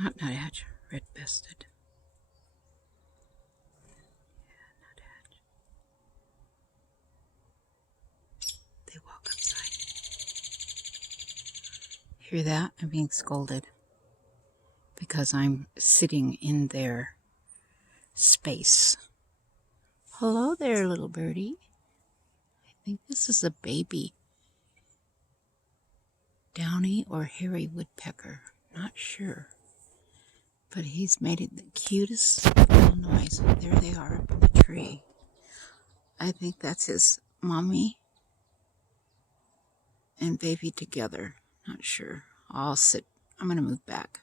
Not nuthatch, red-breasted. Nuthatch. They walk outside. Hear that? I'm being scolded because I'm sitting in their space. Hello there, little birdie. I think this is a baby downy or hairy woodpecker. Not sure. But he's made it the cutest little noise. There they are up in the tree. I think that's his mommy and baby together. Not sure. I'll sit. I'm going to move back.